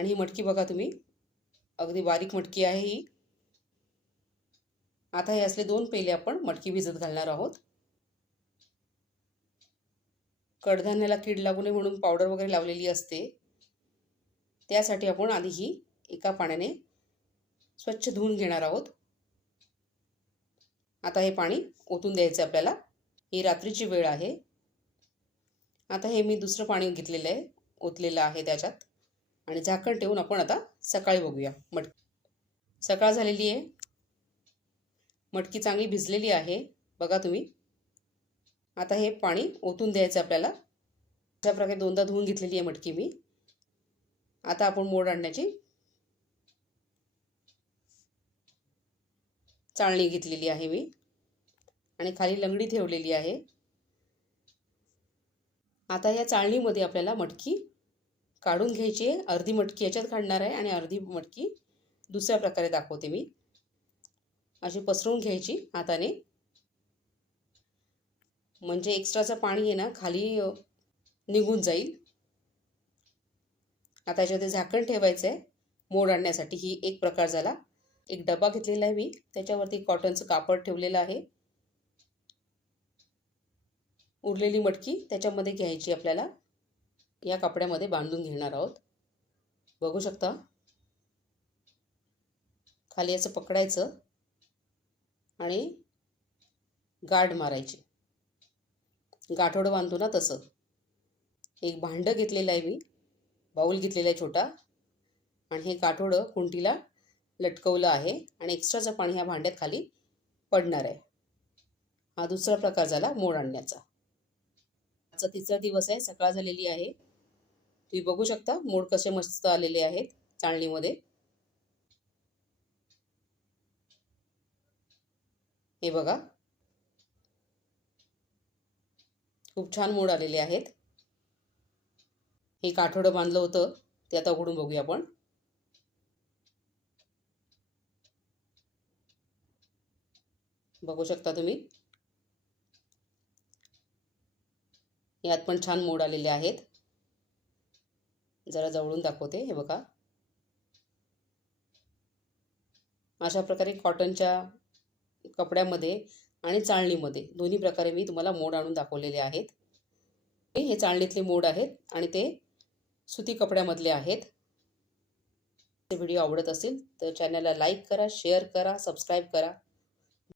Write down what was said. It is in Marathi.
आणि ही मटकी बघा तुम्ही, अगदी बारीक मटकी आहे ही। आता हे असले 2 पेले आपण मटकी भिजत घालणार आहोत। कडधान्याला कीड लागू नये म्हणून पावडर वगैरे लावलेली असते, त्यासाठी आपण आधी ही एका पाण्याने स्वच्छ धुवून घेणार आहोत। आता हे पाणी ओतून द्यायचं आपल्याला। ही रात्रीची वेळ आहे। आता हे मी दुसरं पाणी घेतलेलं आहे, ओतलेलं आहे त्याच्यात, आणि झाकण ठेवून आपण आता सकाळी बघूया। सकाळ झालेली आहे, मटकी चांगली भिजलेली आहे बघा तुम्ही। आता हे पाणी ओतून द्यायचं आपल्याला। अशा प्रकारे 2दा धुवून घेतलेली आहे मटकी मी। आता आपण मोड आणण्याची चाळणी घेतलेली आहे मी, आणि खाली लंगडी ठेवलेली आहे। आता या चाळणीमध्ये आपल्याला मटकी काढून घ्यायची आहे। अर्धी मटकी याच्यात काढणार आहे आणि अर्धी मटकी दुसऱ्या प्रकारे दाखवते मी। अशी पसरवून घ्यायची हाताने, म्हणजे एक्स्ट्राचं पाणी आहे ना खाली निघून जाईल। आता याच्यामध्ये झाकण ठेवायचं आहे मोड आणण्यासाठी। ही एक प्रकार झाला। एक डबा घेतलेला आहे मी, त्याच्यावरती कॉटनचं कापड ठेवलेलं आहे। उरलेली मटकी त्याच्यामध्ये घ्यायची आपल्याला, या कपड्यामध्ये बांधून घेणार आहोत। बघू शकता, खाली असं पकडायचं आणि गाठ मारायची, गाठोडं बांधतो ना तसं। एक भांडं घेतलेलं आहे मी, बाऊल घेतलेला आहे छोटा, आणि हे गाठोडं कुंटीला लटकवलं आहे, आणि एक्स्ट्राचं पाणी ह्या भांड्यात खाली पडणार आहे। हा दुसरा प्रकार झाला मोड आणण्याचा। आजचा 3रा दिवस आहे, सकाळ झालेली आहे। तुम्ही बघू शकता मोड कसे मस्त आलेले आहेत चाळणीमध्ये। हे बघा, खूप छान मोड आलेले आहेत। हे काठोडं बांधलं होतं ते आता उघडून बघूया आपण। बघू शकता तुम्ही, यात पण छान मोड आलेले आहेत। जरा जवळून दाखवते, हे बघा। अशा प्रकारे कॉटनच्या कपड्यामध्ये आणि चाळणीमध्ये दोन्ही प्रकारे मी तुम्हाला मोड आणून दाखवलेले आहेत। हे चाळणीतले मोड आहेत आणि ते सुती कपड्यामधले आहेत। व्हिडिओ आवडत असेल तर चॅनलला लाईक करा, शेअर करा, सबस्क्राईब करा।